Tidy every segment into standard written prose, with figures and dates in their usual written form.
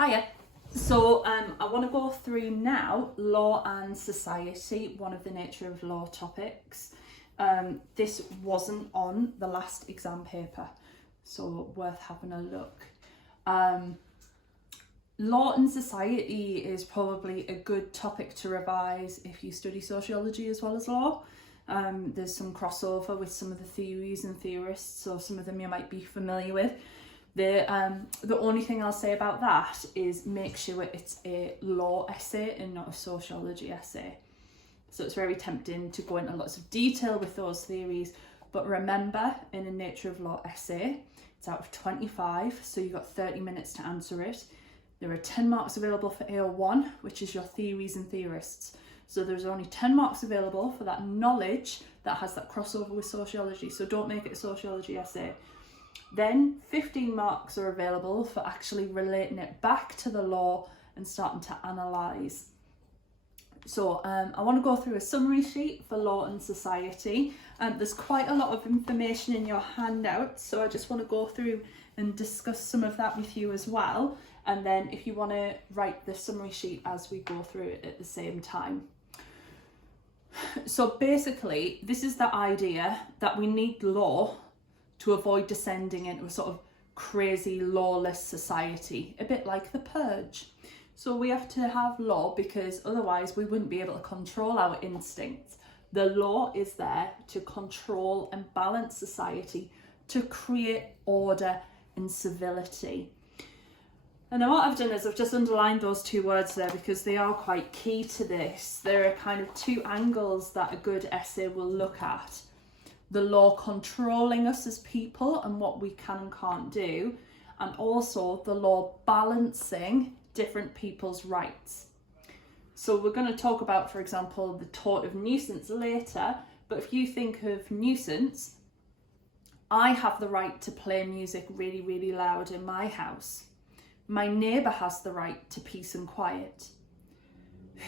Hiya. So I want to go through now law and society, one of the nature of law topics. This wasn't on the last exam paper, so worth having a look. Law and society is probably a good topic to revise if you study sociology as well as law. There's some crossover with some of the theories and theorists, so some of them you might be familiar with. The only thing I'll say about that is make sure it's a law essay and not a sociology essay. So it's very tempting to go into lots of detail with those theories, but remember, in a nature of law essay, it's out of 25, so you've got 30 minutes to answer it. There are 10 marks available for AO1, which is your theories and theorists. So there's only 10 marks available for that knowledge that has that crossover with sociology, so don't make it a sociology essay. Then 15 marks are available for actually relating it back to the law and starting to analyse. So I want to go through a summary sheet for law and society. There's quite a lot of information in your handout, so I just want to go through and discuss some of that with you as well. And then if you want to write the summary sheet as we go through it at the same time. So basically, this is the idea that we need law to avoid descending into a sort of crazy lawless society, a bit like the Purge. So we have to have law because otherwise we wouldn't be able to control our instincts. The law is there to control and balance society, to create order and civility. And then what I've done is I've just underlined those two words there because they are quite key to this. There are kind of two angles that a good essay will look at. The law controlling us as people and what we can and can't do, and also the law balancing different people's rights. So we're going to talk about, for example, the tort of nuisance later, but if you think of nuisance, I have the right to play music really, really loud in my house. My neighbour has the right to peace and quiet.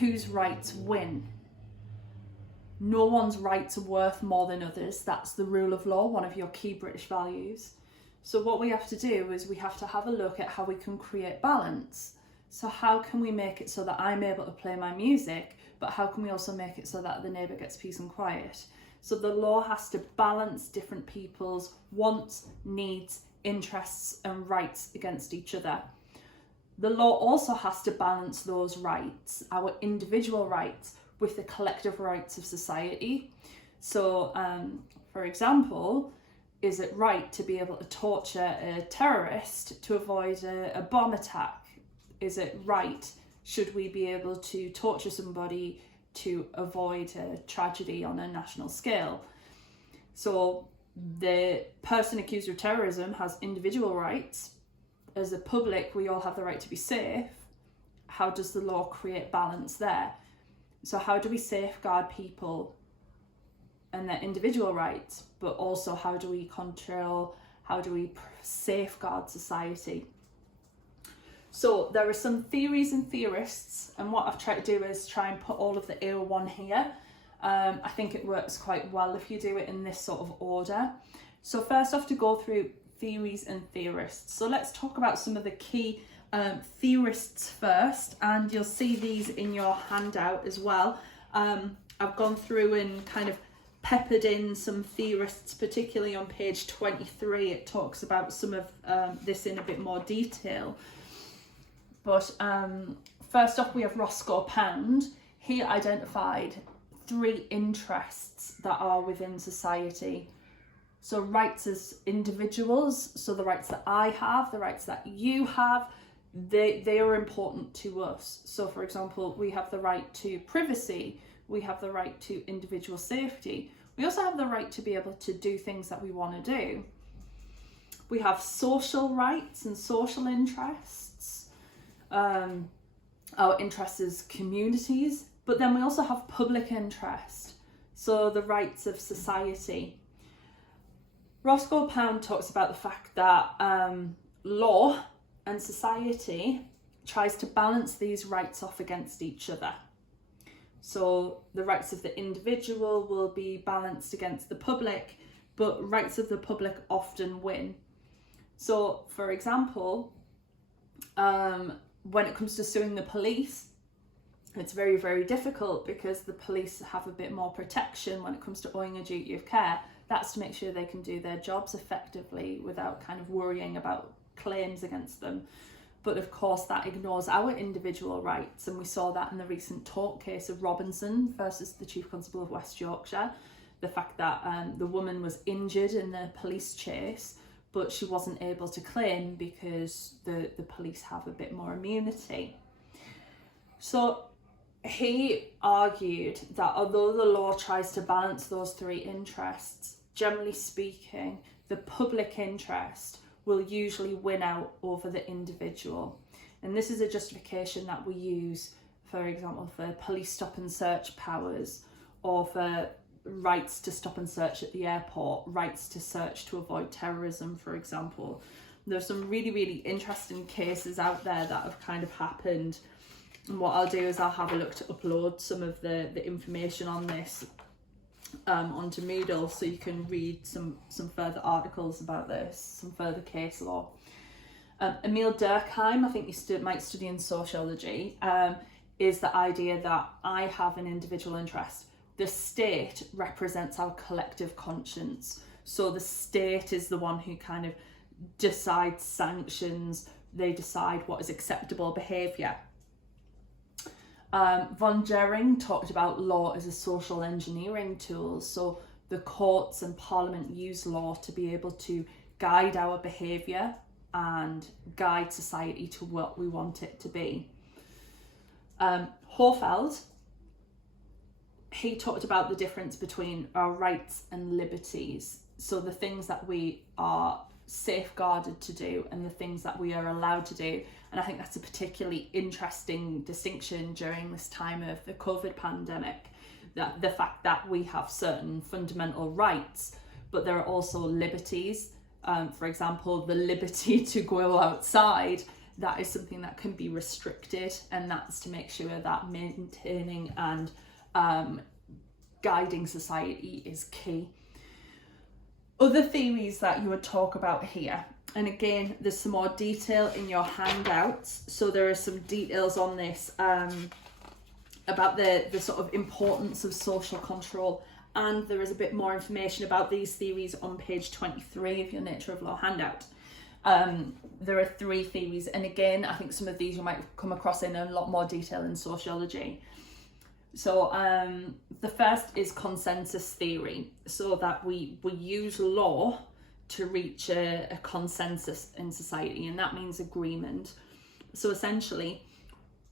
Whose rights win? No one's rights are worth more than others. That's the rule of law, one of your key British values. So what we have to do is we have to have a look at how we can create balance. So how can we make it so that I'm able to play my music, but how can we also make it so that the neighbour gets peace and quiet? So the law has to balance different people's wants, needs, interests and rights against each other. The law also has to balance those rights, our individual rights, with the collective rights of society. So, for example, is it right to be able to torture a terrorist to avoid a bomb attack? Is it right? Should we be able to torture somebody to avoid a tragedy on a national scale? So the person accused of terrorism has individual rights. As a public, we all have the right to be safe. How does the law create balance there? So how do we safeguard people and their individual rights, but also how do we safeguard society? So there are some theories and theorists, and what I've tried to do is try and put all of the AO1 here. I think it works quite well if you do it in this sort of order. So first off, to go through theories and theorists. So let's talk about some of the key theorists first, and you'll see these in your handout as well. I've gone through and kind of peppered in some theorists, particularly on page 23. It talks about some of this in a bit more detail. But first off, we have Roscoe Pound. He identified 3 interests that are within society. So rights as individuals, so the rights that I have, the rights that you have, they are important to us. So for example, we have the right to privacy, we have the right to individual safety. We also have the right to be able to do things that we want to do. We have social rights and social interests. Our interests as communities, but then we also have public interest, so the rights of society. Roscoe Pound talks about the fact that law and society tries to balance these rights off against each other. So the rights of the individual will be balanced against the public, but rights of the public often win. So for example, when it comes to suing the police, it's very, very difficult because the police have a bit more protection when it comes to owing a duty of care. That's to make sure they can do their jobs effectively without kind of worrying about claims against them. But of course that ignores our individual rights, and we saw that in the recent tort case of Robinson versus the Chief Constable of West Yorkshire. The fact that the woman was injured in the police chase, but she wasn't able to claim because the police have a bit more immunity. So he argued that although the law tries to balance those three interests, generally speaking, the public interest will usually win out over the individual. And this is a justification that we use, for example, for police stop and search powers, or for rights to stop and search at the airport, rights to search to avoid terrorism, for example. There's some really, really interesting cases out there that have kind of happened. And what I'll do is I'll have a look to upload some of the information on this onto Moodle, so you can read some further articles about this, some further case law. Emile Durkheim, I think you might study in sociology, is the idea that I have an individual interest. The state represents our collective conscience. So the state is the one who kind of decides sanctions, they decide what is acceptable behaviour. Von Gering talked about law as a social engineering tool. So the courts and parliament use law to be able to guide our behaviour and guide society to what we want it to be. Hofeld, he talked about the difference between our rights and liberties. So the things that we are safeguarded to do and the things that we are allowed to do. And I think that's a particularly interesting distinction during this time of the COVID pandemic, that the fact that we have certain fundamental rights, but there are also liberties. For example, the liberty to go outside, that is something that can be restricted, and that's to make sure that maintaining and guiding society is key. Other theories that you would talk about here, and again, there's some more detail in your handouts, so there are some details on this about the sort of importance of social control, and there is a bit more information about these theories on page 23 of your Nature of Law handout. There are 3 theories, and again, I think some of these you might come across in a lot more detail in sociology. So the first is consensus theory, so that we use law to reach a consensus in society, and that means agreement. So essentially,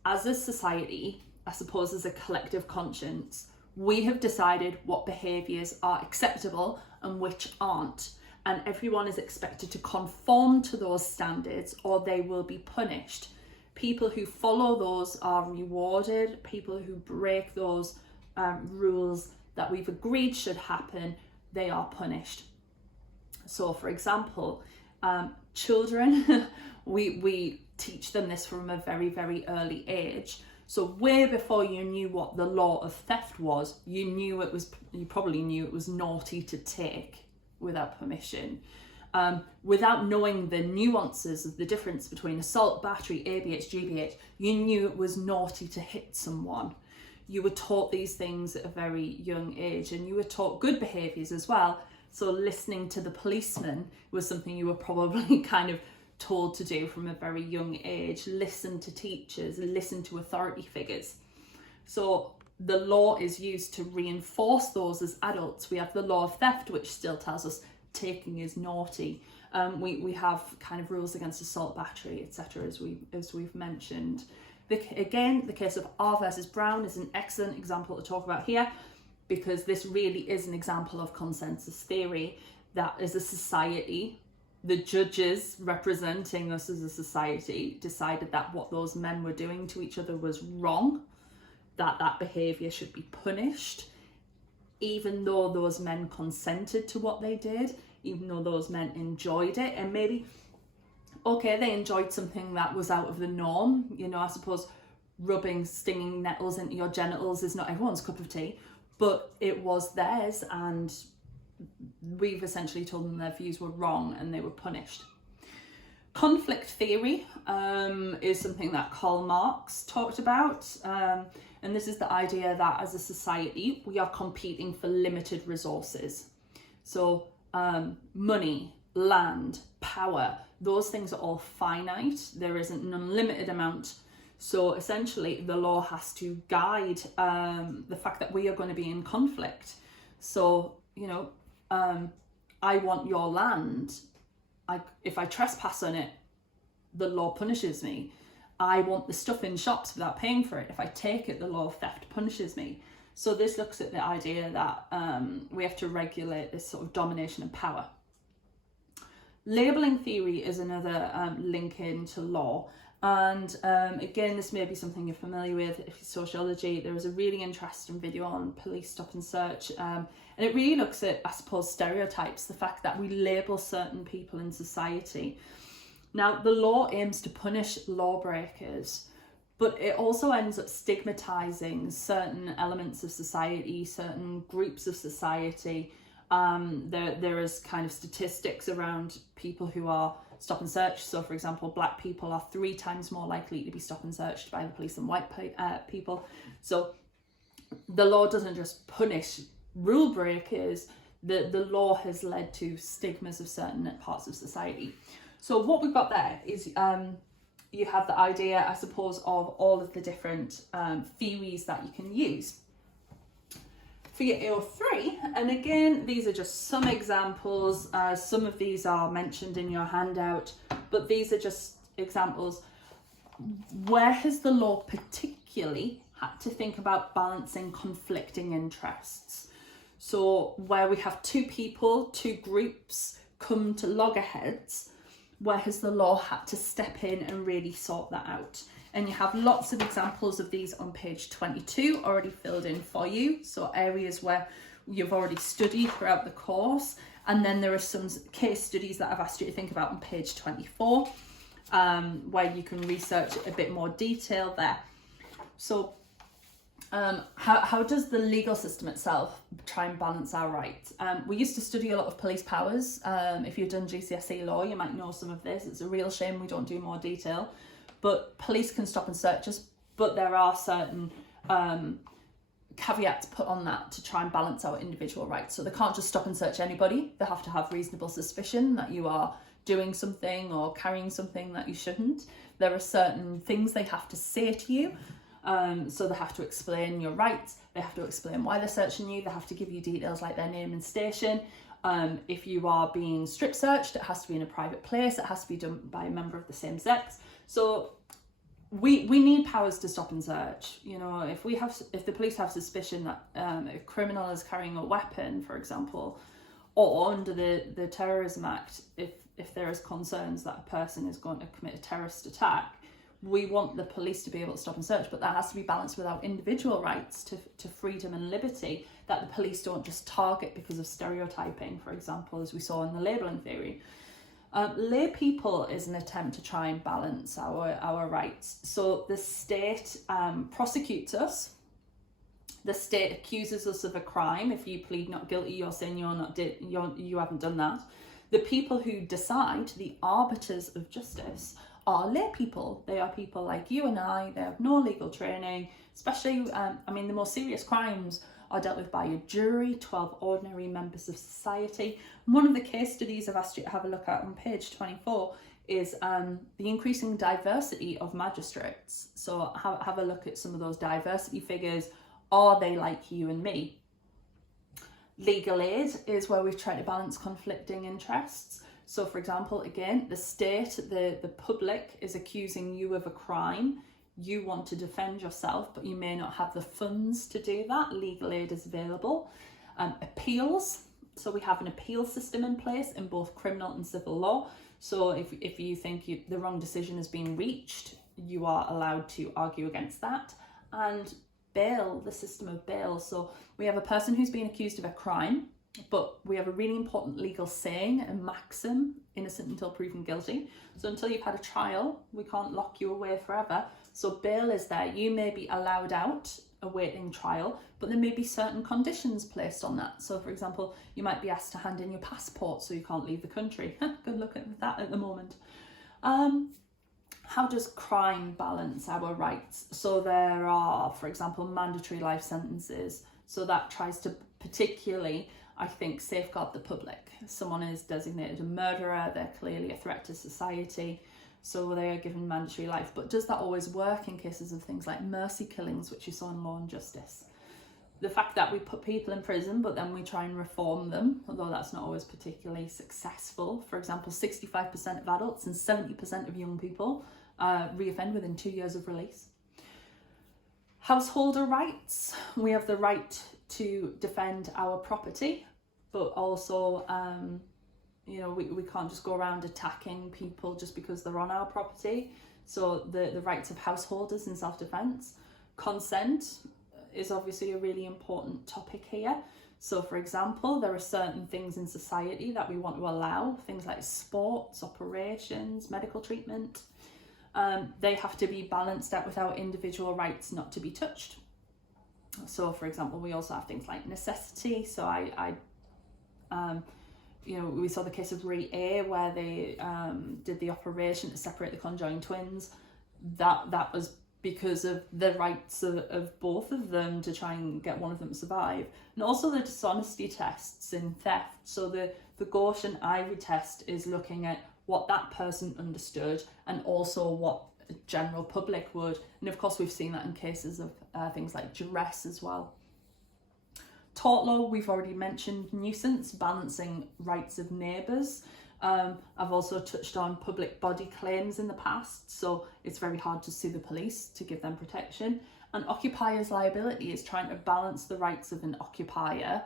as a society, I suppose as a collective conscience, we have decided what behaviours are acceptable and which aren't, and everyone is expected to conform to those standards or they will be punished. People who follow those are rewarded. People who break those rules that we've agreed should happen, they are punished. So for example, children, we teach them this from a very, very early age. So way before you knew what the law of theft was, you probably knew it was naughty to take without permission. Without knowing the nuances of the difference between assault, battery, ABH, GBH, you knew it was naughty to hit someone. You were taught these things at a very young age, and you were taught good behaviours as well. So listening to the policeman was something you were probably kind of told to do from a very young age. Listen to teachers, listen to authority figures. So the law is used to reinforce those as adults. We have the law of theft, which still tells us taking is naughty. We have kind of rules against assault, battery, etc. as we've mentioned. Again, the case of R versus Brown is an excellent example to talk about here, because this really is an example of consensus theory, that as a society, the judges representing us as a society decided that what those men were doing to each other was wrong, that behaviour should be punished, even though those men consented to what they did, even though those men enjoyed it. And maybe, okay, they enjoyed something that was out of the norm. You know, I suppose rubbing stinging nettles into your genitals is not everyone's cup of tea, but it was theirs, and we've essentially told them their views were wrong and they were punished. Conflict theory is something that Karl Marx talked about, and this is the idea that as a society we are competing for limited resources. So money, land, power, those things are all finite. There isn't an unlimited amount. So essentially the law has to guide the fact that we are going to be in conflict. So, you know, I want your land. If I trespass on it, the law punishes me. I want the stuff in shops without paying for it. If I take it, the law of theft punishes me. So this looks at the idea that we have to regulate this sort of domination and power. Labelling theory is another link into law. And again, this may be something you're familiar with if you're sociology. There was a really interesting video on police stop and search, and it really looks at, I suppose, stereotypes, the fact that we label certain people in society. Now, the law aims to punish lawbreakers, but it also ends up stigmatizing certain elements of society, certain groups of society. There is kind of statistics around people who are stop and search. So for example, black people are 3 times more likely to be stop and searched by the police than white people. So the law doesn't just punish rule breakers, the law has led to stigmas of certain parts of society. So what we've got there is you have the idea, I suppose, of all of the different theories that you can use. For your AO3, and again, these are just some examples. Some of these are mentioned in your handout, but these are just examples. Where has the law particularly had to think about balancing conflicting interests? So where we have 2 people, 2 groups come to loggerheads, where has the law had to step in and really sort that out? And you have lots of examples of these on page 22 already filled in for you. So areas where you've already studied throughout the course. And then there are some case studies that I've asked you to think about on page 24, where you can research a bit more detail there. So how does the legal system itself try and balance our rights? We used to study a lot of police powers. If you've done GCSE law, you might know some of this. It's a real shame we don't do more detail. But police can stop and search us, but there are certain caveats put on that to try and balance our individual rights. So they can't just stop and search anybody. They have to have reasonable suspicion that you are doing something or carrying something that you shouldn't. There are certain things they have to say to you. So they have to explain your rights. They have to explain why they're searching you. They have to give you details like their name and station. If you are being strip searched, it has to be in a private place. It has to be done by a member of the same sex. So we need powers to stop and search. You know, if the police have suspicion that a criminal is carrying a weapon, for example, or under the Terrorism Act, if there is concerns that a person is going to commit a terrorist attack, we want the police to be able to stop and search, but that has to be balanced with our individual rights to freedom and liberty, that the police don't just target because of stereotyping, for example, as we saw in the labelling theory. Lay people is an attempt to try and balance our rights. So the state prosecutes us. The state accuses us of a crime. If you plead not guilty, you're saying you haven't done that. The people who decide, the arbiters of justice, are lay people. They are people like you and I. They have no legal training, especially, the most serious crimes are dealt with by a jury, 12 ordinary members of society. One of the case studies I've asked you to have a look at on page 24 is the increasing diversity of magistrates. So have a look at some of those diversity figures. Are they like you and me? Legal aid is where we've tried to balance conflicting interests. So for example, again, the state, the public is accusing you of a crime. You want to defend yourself, but you may not have the funds to do that. Legal aid is available. Appeals. So we have an appeal system in place in both criminal and civil law. So if you think the wrong decision has been reached, you are allowed to argue against that. And bail, the system of bail. So we have a person who's been accused of a crime, but we have a really important legal saying, a maxim, innocent until proven guilty. So until you've had a trial, we can't lock you away forever. So bail is there. You may be allowed out awaiting trial, but there may be certain conditions placed on that. So for example, you might be asked to hand in your passport so you can't leave the country. Good luck at that at the moment. How does crime balance our rights? So there are, for example, mandatory life sentences. So that tries to particularly, I think, safeguard the public. Someone is designated a murderer, they're clearly a threat to society, so they are given mandatory life. But does that always work in cases of things like mercy killings, which you saw in Law and Justice? The fact that we put people in prison, but then we try and reform them, although that's not always particularly successful. For example, 65% of adults and 70% of young people reoffend within 2 years of release. Householder rights. We have the right to defend our property, but also, we can't just go around attacking people just because they're on our property. So the rights of householders in self-defense. Consent is obviously a really important topic here. So for example, there are certain things in society that we want to allow, things like sports, operations, medical treatment. They have to be balanced out with our individual rights not to be touched. So for example, we also have things like necessity. So we saw the case of Re A where they did the operation to separate the conjoined twins. That was because of the rights of both of them to try and get one of them to survive. And also the dishonesty tests in theft. So the Gaussian Ivy test is looking at what that person understood and also what the general public would. And of course we've seen that in cases of things like duress as well. Tort law, we've already mentioned nuisance, balancing rights of neighbours. I've also touched on public body claims in the past, so it's very hard to sue the police to give them protection. And occupier's liability is trying to balance the rights of an occupier.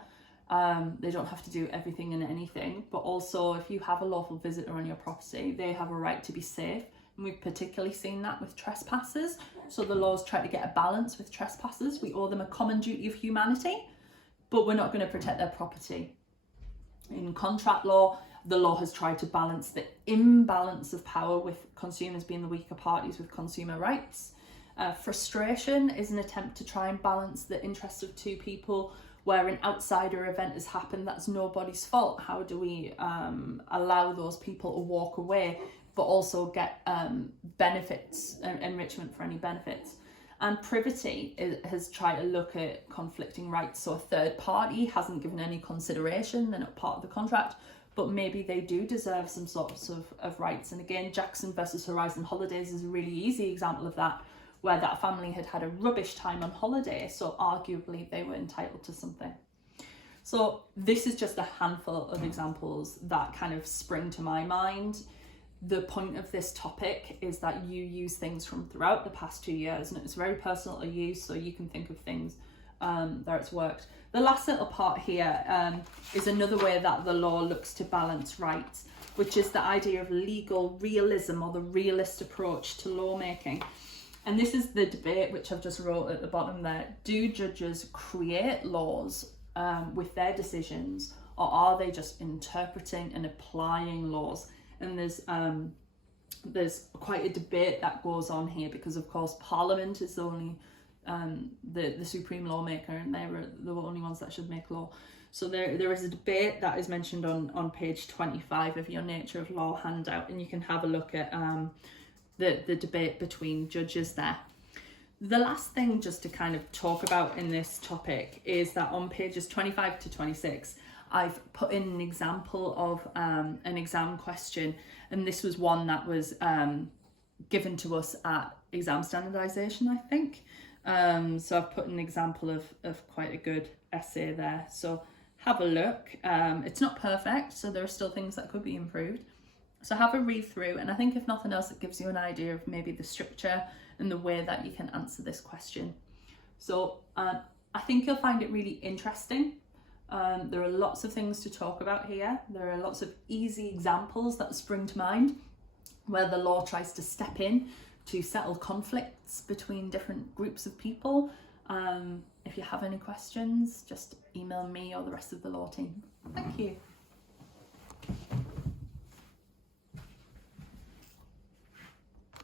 They don't have to do everything and anything, but also if you have a lawful visitor on your property, they have a right to be safe. And we've particularly seen that with trespassers. So the laws try to get a balance with trespassers. We owe them a common duty of humanity, but we're not going to protect their property. In contract law, the law has tried to balance the imbalance of power with consumers being the weaker parties with consumer rights. Frustration is an attempt to try and balance the interests of two people where an outsider event has happened that's nobody's fault. How do we allow those people to walk away but also get benefits, enrichment for any benefits? And privity has tried to look at conflicting rights. So a third party hasn't given any consideration, they're not part of the contract, but maybe they do deserve some sorts of rights. And again, Jackson versus Horizon Holidays is a really easy example of that, where that family had a rubbish time on holiday, so arguably they were entitled to something. So this is just a handful of examples that kind of spring to my mind. The point of this topic is that you use things from throughout the past 2 years, and it's very personal to you, so you can think of things that it's worked. The last little part here is another way that the law looks to balance rights, which is the idea of legal realism, or the realist approach to lawmaking. And this is the debate which I've just wrote at the bottom there. Do judges create laws with their decisions, or are they just interpreting and applying laws? And there's quite a debate that goes on here, because of course Parliament is the only the supreme lawmaker, and they're the only ones that should make law. So there is a debate that is mentioned on page 25 of your Nature of Law handout, and you can have a look at the debate between judges there. The last thing just to kind of talk about in this topic is that on pages 25 to 26, I've put in an example of an exam question, and this was one that was given to us at exam standardisation, I think. So I've put an example of quite a good essay there. So have a look. It's not perfect, so there are still things that could be improved. So have a read through, and I think if nothing else, it gives you an idea of maybe the structure and the way that you can answer this question. So I think you'll find it really interesting. There are lots of things to talk about here. There are lots of easy examples that spring to mind where the law tries to step in to settle conflicts between different groups of people. If you have any questions, just email me or the rest of the law team. Thank you.